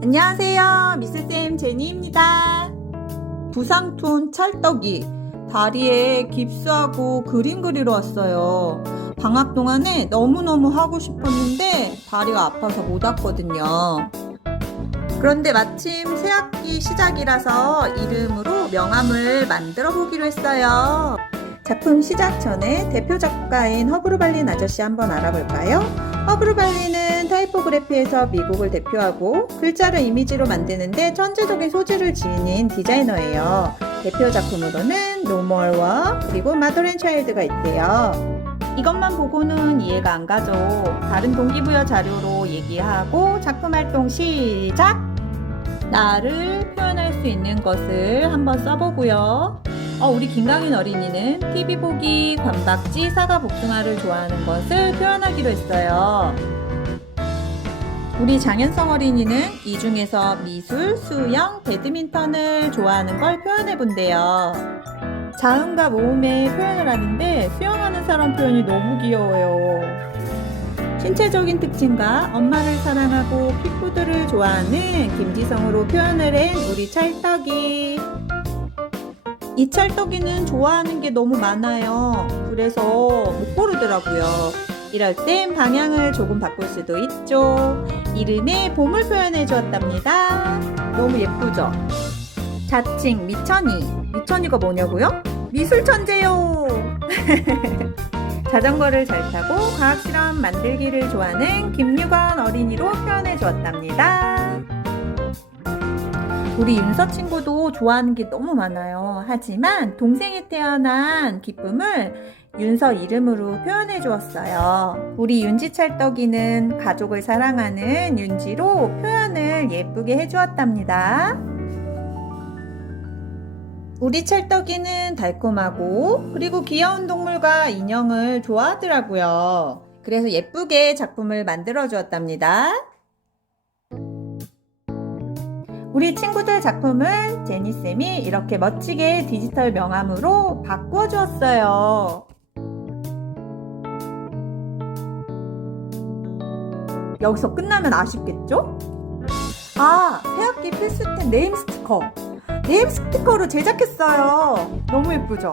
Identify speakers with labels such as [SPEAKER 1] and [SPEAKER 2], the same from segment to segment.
[SPEAKER 1] 안녕하세요. 미스쌤 제니입니다. 부상툰 찰떡이 다리에 깁스하고 그림 그리러 왔어요. 방학 동안에 너무너무 하고 싶었는데 다리가 아파서 못 왔거든요. 그런데 마침 새학기 시작이라서 이름으로 명함을 만들어 보기로 했어요. 작품 시작 전에 대표 작가인 허브르 발린 아저씨 한번 알아볼까요? 허브르발린은 타이포그래피에서 미국을 대표하고 글자를 이미지로 만드는데 천재적인 소질을 지닌 디자이너예요. 대표 작품으로는 노멀워 그리고 마더앤 차일드가 있대요. 이것만 보고는 이해가 안 가죠. 다른 동기부여 자료로 얘기하고 작품 활동 시작! 나를 표현할 수 있는 것을 한번 써보고요. 어, 우리 김강인 어린이는 TV 보기, 관박지, 사과, 복숭아를 좋아하는 것을 표현하기로 했어요. 우리 장현성 어린이는 이 중에서 미술, 수영, 배드민턴을 좋아하는 걸 표현해 본대요. 자음과 모음의 표현을 하는데 수영하는 사람 표현이 너무 귀여워요. 신체적인 특징과 엄마를 사랑하고 킥보드를 좋아하는 김지성으로 표현을 한 우리 찰떡이. 이 찰떡이는 좋아하는 게 너무 많아요. 그래서 못 고르더라고요. 이럴 땐 방향을 조금 바꿀 수도 있죠. 이름에 봄을 표현해 주었답니다. 너무 예쁘죠? 자칭 미천이. 미천이가 뭐냐고요? 미술 천재요. 자전거를 잘 타고 과학 실험 만들기를 좋아하는 김유건 어린이로 표현해 주었답니다. 우리 윤서 친구도 좋아하는 게 너무 많아요. 하지만 동생이 태어난 기쁨을 윤서 이름으로 표현해 주었어요. 우리 윤지 찰떡이는 가족을 사랑하는 윤지로 표현을 예쁘게 해 주었답니다. 우리 찰떡이는 달콤하고 그리고 귀여운 동물과 인형을 좋아하더라고요. 그래서 예쁘게 작품을 만들어 주었답니다. 우리 친구들 작품을 제니쌤이 이렇게 멋지게 디지털 명함으로 바꾸어 주었어요. 여기서 끝나면 아쉽겠죠? 아, 새학기 필수템 네임 스티커. 네임 스티커로 제작했어요. 너무 예쁘죠?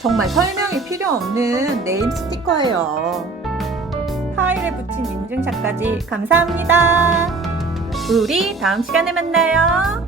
[SPEAKER 1] 정말 설명이 필요 없는 네임 스티커예요. 파일에 붙인 인증샷까지 감사합니다. 우리 다음 시간에 만나요.